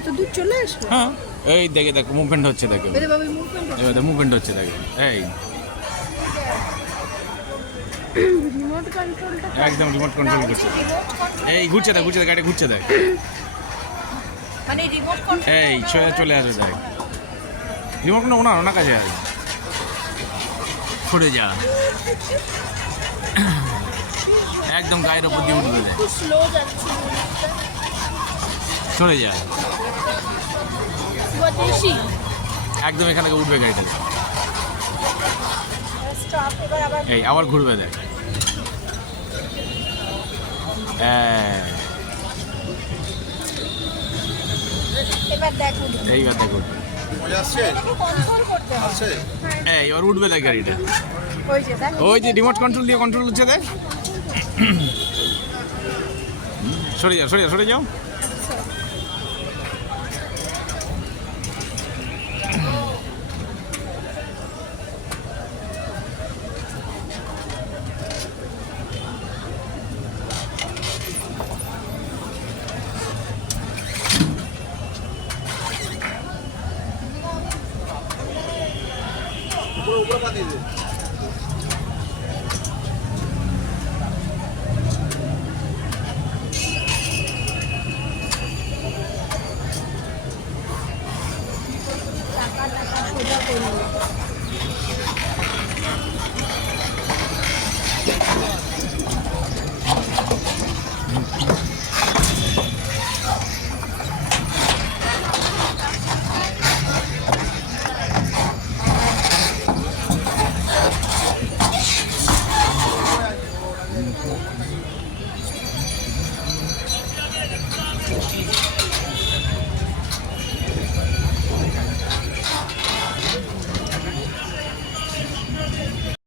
এত দূর চলে আসবে? হ্যাঁ এই দেখে দেখো মুভমেন্ট হচ্ছে দেখো, এরে বাবা মুভমেন্ট এবার মুভমেন্ট হচ্ছে দেখো, এই রিমোট কন্ট্রোলটা একদম রিমোট কন্ট্রোল করছে, এই ঘুরছে দেখ, ঘুরছে দেখ, গাড়ি ঘুরছে দেখ, মানে রিমোট কন্ট্রোল এই চলে আসে দেখ, রিমোট কোনো ওনার কাছে আছে, সরে যা, একদম গায়ের ওপর দিয়ে উঠবে দেখ, খুব স্লো যাচ্ছে সরে যা, স্বদেশী একদম এখান থেকে উঠবে গাড়িটা, স্টপ। এবার আবার এই আবার ঘুরবে দেখ, এবার দেখো এইবার দেখ উঠবে, এটাকে কন্ট্রোল করতে হবে। এই এবার উঠবে দেখ গাড়িটা, ওই যে দেখ ওই যে রিমোট কন্ট্রোল দিয়ে কন্ট্রোল হচ্ছে দেখ, সরে যাও, সরে যাও, সরে যাও।